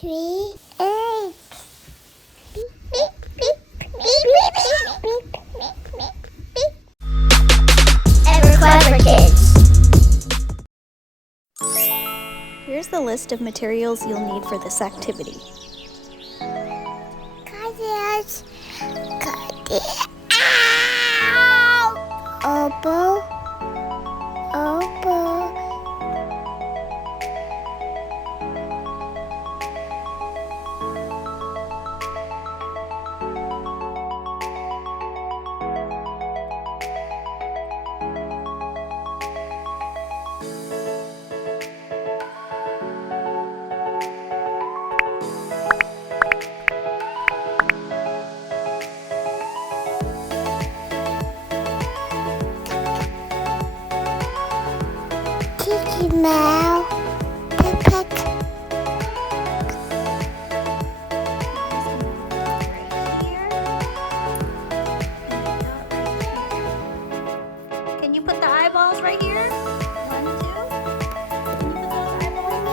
3, 8. Beep, beep, beep, beep, beep, beep, beep, beep, beep, beep. Ever Clever Kids. Here's the list of materials you'll need for this activity. Cutest. Cutest. Ow! Oboe. Oboe. Kiki Meow. Pippic. Can you put the eyeballs right here? 1, 2. Can you put those eyeballs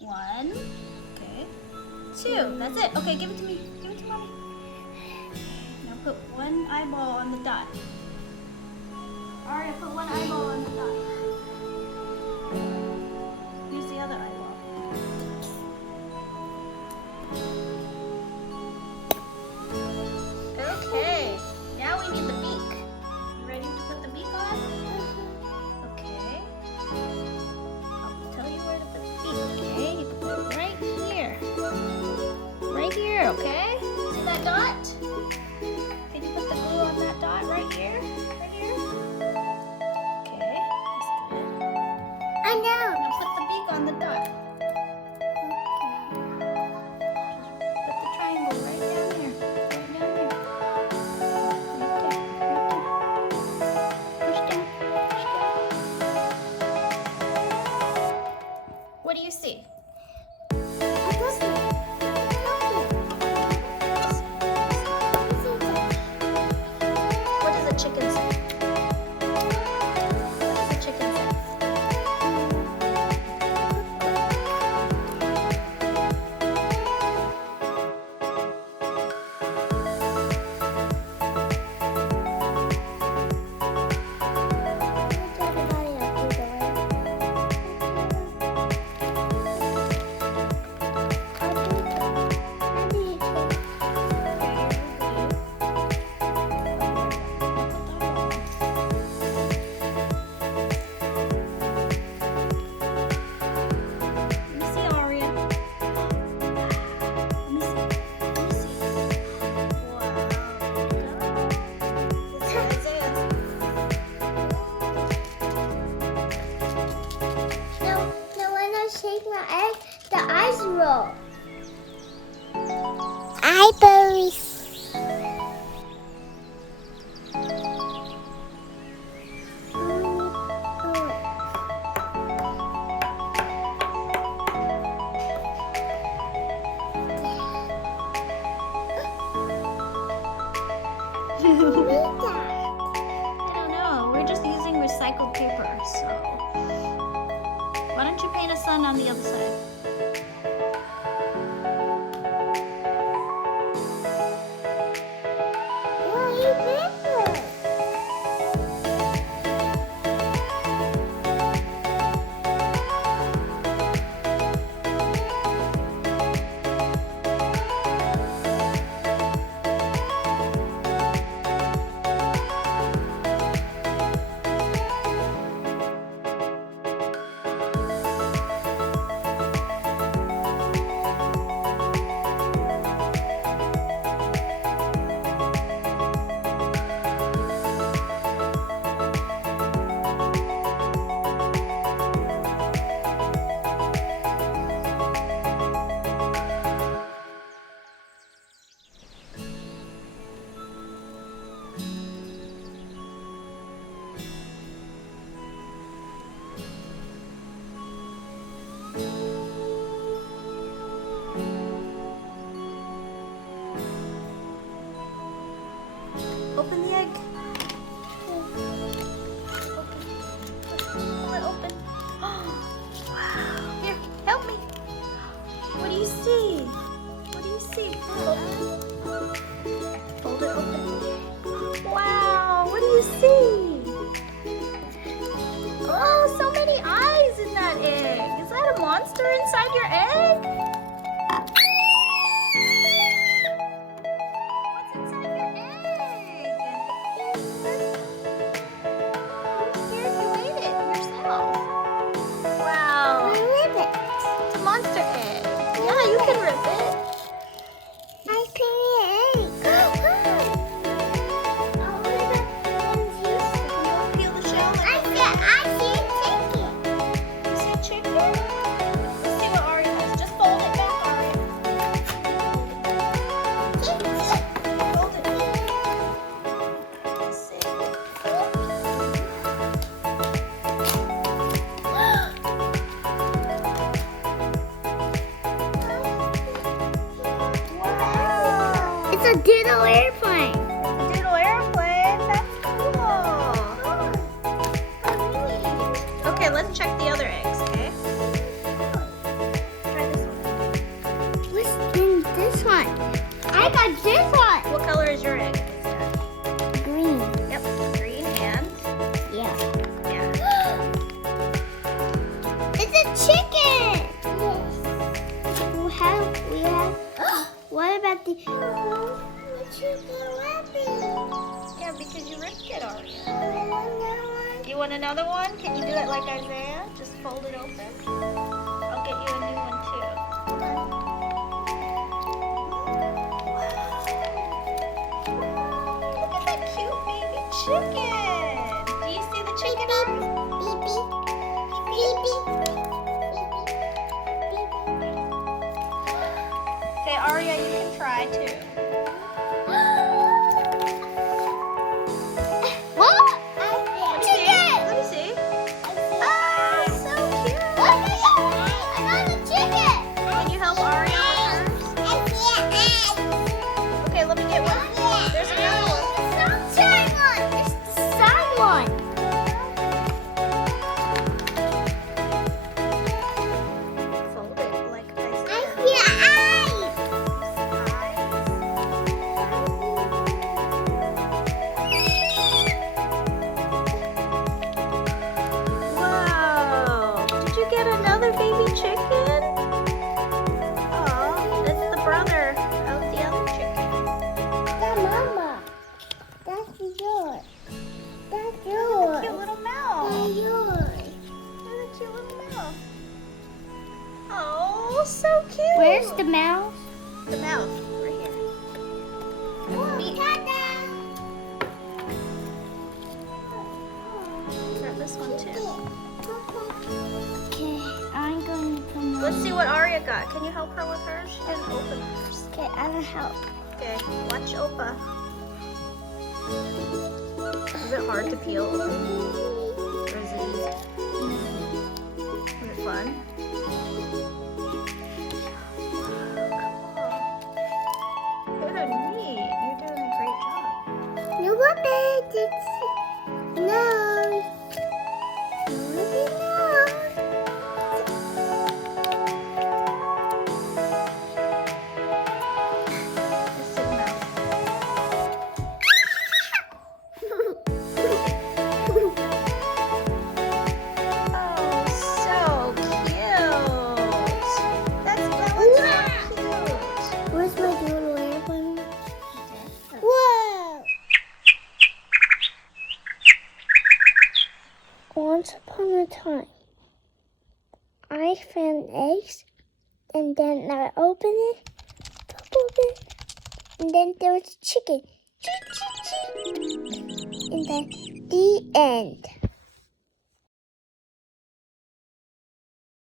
One, okay, 2. That's it. Okay, give it to me. Give it to mommy. Now put one eyeball on the dot. Aria, put one eyeball on the dot. Use the other eyeball. Okay, now we need the beak. You ready to put the beak on? Okay. I'll tell you where to put the beak, okay? You put it right here. Right here, okay? See that dot? Can you put the glue on that dot right here? Right here? Okay, that's good. I know. Now put the beak on the dot. Put the triangle right down here. Right down here. Right there. Right there. Push down. Push down. What do you see? What does a chicken say? What does a chicken say? Let me see, Aria. Let me see. Let me see. Wow. That's it. No, when I shake my egg, the eyes roll. Eyeballs. I don't know. We're just using recycled paper, so why don't you paint a sun on the other side? inside your egg? What's inside your egg? Here, you ate it yourself. Wow. I love it. It's a monster egg. Yeah, you can rip it. I can eat. Peel the shell. I see chicken. You see chicken? Let's see what Aria has. Just fold it back, Aria. Fold it. Let's see. Wow. It's a doodle airplane. Doodle airplane. That's cool. Okay, let's check the other eggs, okay? Try this one. What's in this one? I got this one. What color is your egg? Green. Yep, green and Yeah. yeah. It's a chicken. Yes. We have. What about the chicken rabbit? Yeah, because you ripped it already. Another You want another one? Can you do it like Isaiah? Just fold it open. I'll get you a new one too. Look at that cute baby chicken. Do you see the chicken? Aria? Beep beep. Beep beep. Okay, Aria, you can try too. What? Chicken! Let me see. Ah, so cute. I got a chicken. Can you help Aria with hers? Okay, let me get one. There's another one. It's the sun one. Fold it like I I said. see eyes. Wow! Did you get another baby chicken? Oh, that's the brother of the other chicken. That's mama. That's yours. That's Cute yours. little mouth. That's yours. Look at the cute little mouth. Oh, so cute. Where's the mouse? the mouth? Right here. Meat. Grab this one too. Okay, I'm going to put my... Let's see what Aria got. Can you help her with hers? She didn't open hers. Okay, I will help. Okay, watch Opa. Is it hard to peel? Or is it easy? Is it fun? Cool. Good, neat. You're doing a great job. No, Puppet. No. No, Just sit down. Oh, so cute. That one's so cute. Where's my little airplane? Whoa! Once upon a time, I found eggs, and then I opened it, pop open, and then there was chicken. And then the end.